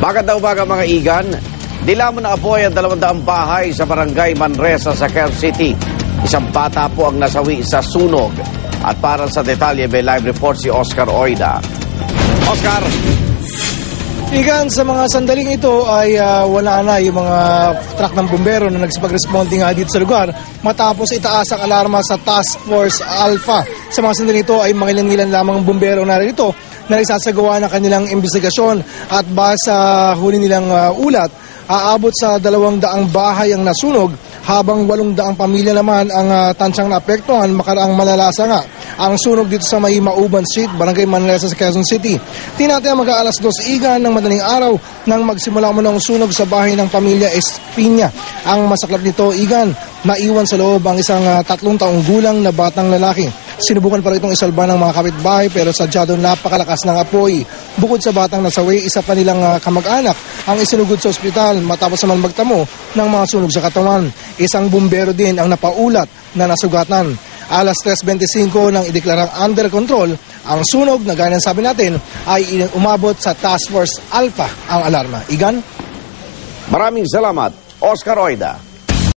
Bakit daw baga mga igan? Dilamon na apoy ang 200 bahay sa barangay Manresa sa Quezon City. Isang bata po ang nasawi sa sunog. At para sa detalye, may live report si Oscar Oida. Oscar! Igan, sa mga sandaling ito ay wala na yung mga truck ng bumbero na nagsipag-responde nga dito sa lugar matapos itaas ang alarma sa Task Force Alpha. Sa mga sandaling ito ay mangilan-ngilan lamang ang bumbero na rito na nagsasagawa ng kanilang investigasyon at base sa huli nilang ulat, aabot sa 200 bahay ang nasunog habang 800 pamilya naman ang tansyang naapektuhan makaraang malalasa nga ang sunog dito sa may Mauban Street, Barangay Manresa sa Quezon City. Tinataya mag-aalas 2 igan ng madaling araw nang magsimula mo ng sunog sa bahay ng pamilya Espina. Ang masaklap nito, igan, naiwan sa loob ang isang 3 taong gulang na batang lalaki. Sinubukan pa rin itong isalba ng mga kapitbahay pero sadyado napakalakas ng apoy. Bukod sa batang nasawi, isa pa nilang kamag-anak ang isinugod sa ospital matapos naman magtamo ng mga sunog sa katawan. Isang bumbero din ang napaulat na nasugatan. Alas 3:25 nang ideklarang under control, ang sunog na gaya ng sabi natin ay umabot sa Task Force Alpha ang alarma. Igan? Maraming salamat, Oscar Oida.